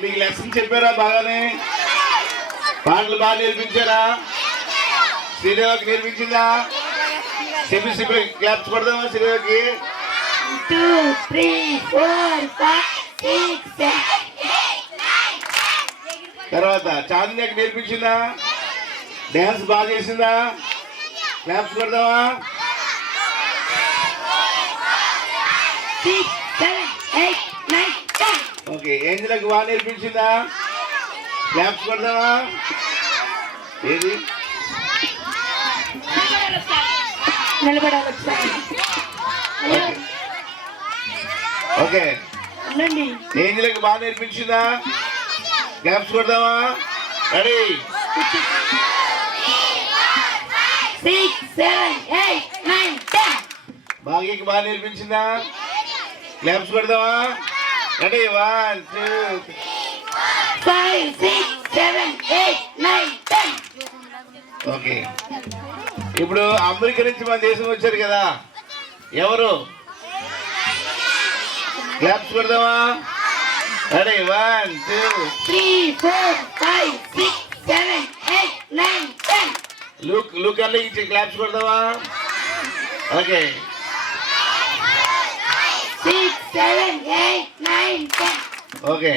మీకు లెసన్ చెప్పారా? బాగానే పాటలు బాగా నేర్పించారా? శ్రీదేవికి నేర్పించిందా? సిపి సిపి క్లాప్స్ కొడదామా శ్రీదేవికి? 2 3 4 5 6 7 తర్వాత చాందినికి నేర్పించిందా? డ్యాన్స్ బాగా చేసిందా? క్లాప్స్ కొడదామా? 6 7 8 9 10 ఓకే. ఏంజలకు బాగా నేర్పించిందా? క్లాప్స్ కొడదామా? ఏది నిలబడాలి ఒకసారి. ఓకే. ఉండండి. ఏంజలకు బాగా నేర్పించిందా? క్లాప్స్ కొడదామా? రెడీ 6 7 8 9 10 భాగ్యకి బాగా నేర్పించిందా? క్లాప్స్ కొడదామా? Ready 1 2 5 6 7 8 9 10 okay. ఇప్పుడు అమెరికా నుంచి మన దేశం వచ్చారు కదా, ఎవరు? క్లాప్స్ కొడదామా? రెడీ 1 2 3 4 5 6 7 8 9 10 లుక్ అల్ల ఇచ్చి క్లాప్స్ కొడదామా? ఓకే. 6 7 8 9 10 ఓకే.